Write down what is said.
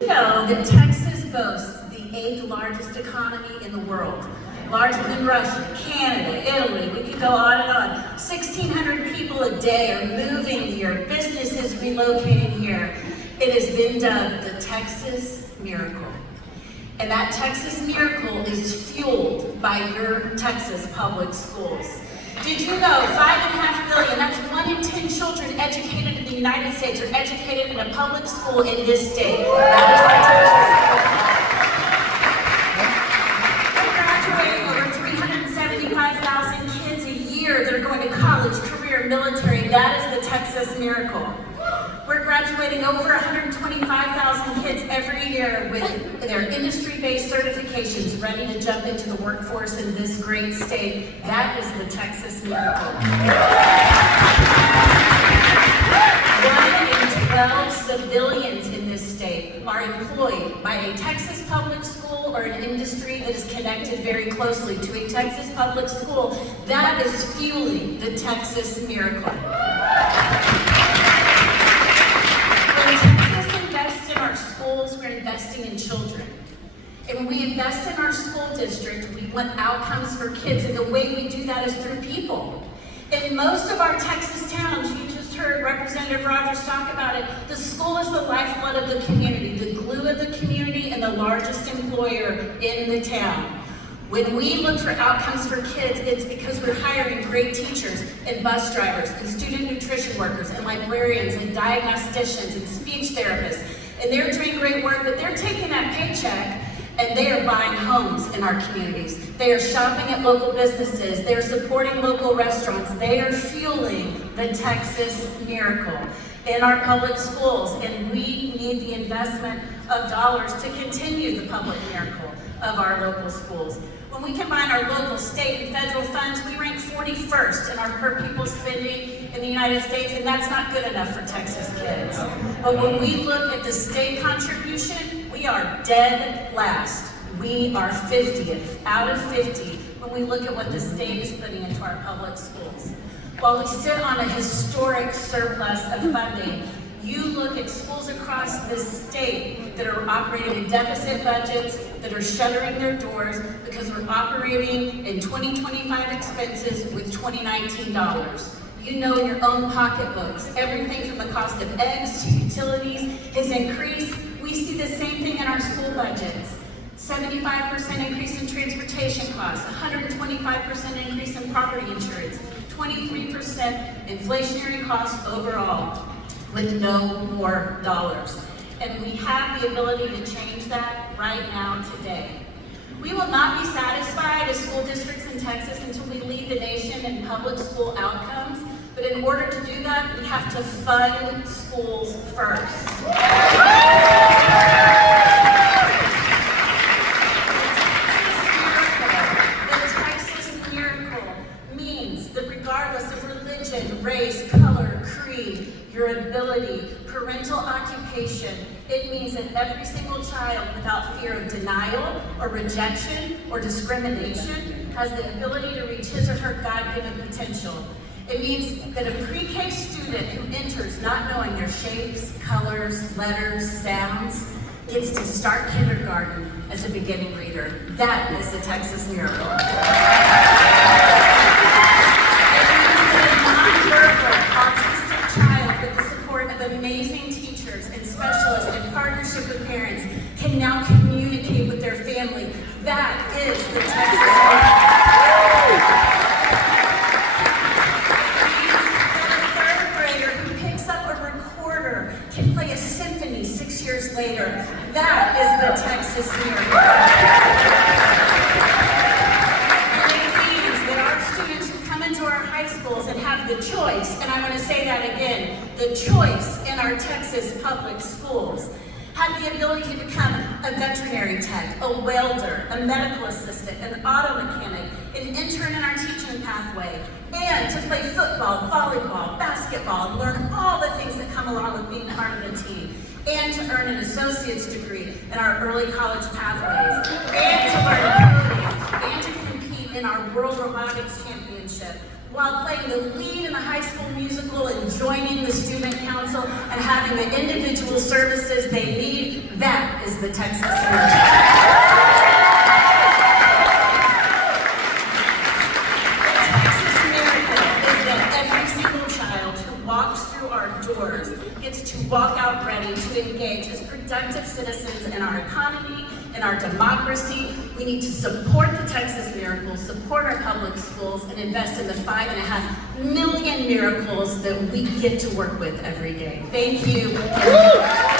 You know that Texas boasts the 8th largest economy in the world, larger than Russia, Canada, Italy. We could go on and on. 1,600 people a day are moving here, businesses relocating here. It has been dubbed the Texas Miracle. And that Texas Miracle is fueled by your Texas public schools. Did you know 5.5 million, that's 1 in 10 children educated in the United States are educated in a public school in this state? That is our Texas. We're graduating over 375,000 kids a year that are going to college, career, military. That is the Texas Miracle. We're graduating over 125,000 kids every year with their industry-based certifications ready to jump into the workforce in this great state. That is the Texas Miracle. 1 in 12 civilians in this state are employed by a Texas public school or an industry that is connected very closely to a Texas public school. That is fueling the Texas Miracle. When Texas invests in our schools, we're investing in children. And when we invest in our school district, we want outcomes for kids, and the way we do that is through people. In most of our Texas towns, you just heard Representative Rogers talk about it, the school is the lifeblood of the community, the glue of the community, and the largest employer in the town. When we look for outcomes for kids, it's because we're hiring great teachers and bus drivers and student nutrition workers and librarians and diagnosticians and speech therapists. And they're doing great work, but they're taking that paycheck and they are buying homes in our communities. They are shopping at local businesses. They are supporting local restaurants. They are fueling the Texas Miracle in our public schools. And we need the investment of dollars to continue the public miracle of our local schools. When we combine our local, state, and federal funds, we rank 41st in our per pupil spending in the United States, and that's not good enough for Texas kids. But when we look at the state contribution, we are dead last. We are 50th out of 50 when we look at what the state is putting into our public schools. While we sit on a historic surplus of funding, you look at schools across this state that are operating in deficit budgets, that are shuttering their doors because we're operating in 2025 expenses with 2019 dollars. You know in your own pocketbooks, everything from the cost of eggs to utilities has increased. We see the same thing in our school budgets. 75% increase in transportation costs, 125% increase in property insurance, 23% inflationary costs overall, with no more dollars. And we have the ability to change that right now, today. We will not be satisfied as school districts in Texas until we lead the nation in public school outcomes, but in order to do that, we have to fund schools first. The Texas Miracle means that regardless of religion, race, color, creed, your ability, parental occupation, it means that every single child without fear of denial or rejection or discrimination has the ability to reach his or her God-given potential. It means that a pre-K student who enters not knowing their shapes, colors, letters, sounds, gets to start kindergarten as a beginning reader. That is the Texas Miracle. Amazing teachers and specialists in partnership with parents can now communicate with their family. That is the Texas Miracle. A third grader who picks up a recorder can play a symphony 6 years later. That is the Texas Miracle. And it means that our students who come into our high schools and have the choice, and I'm going to say that again, the choice in our Texas public schools, have the ability to become a veterinary tech, a welder, a medical assistant, an auto mechanic, an intern in our teaching pathway, and to play football, volleyball, basketball, and learn all the things that come along with being part of a team, and to earn an associate's degree in our early college pathways, and to learn coding, and to compete in our World Robotics Championship, while playing the lead in the high school musical and joining the student council and having the individual services they need. That is the Texas Miracle. Walks through our doors, gets to walk out ready to engage as productive citizens in our economy, in our democracy. We need to support the Texas Miracle, support our public schools, and invest in the 5.5 million miracles that we get to work with every day. Thank you.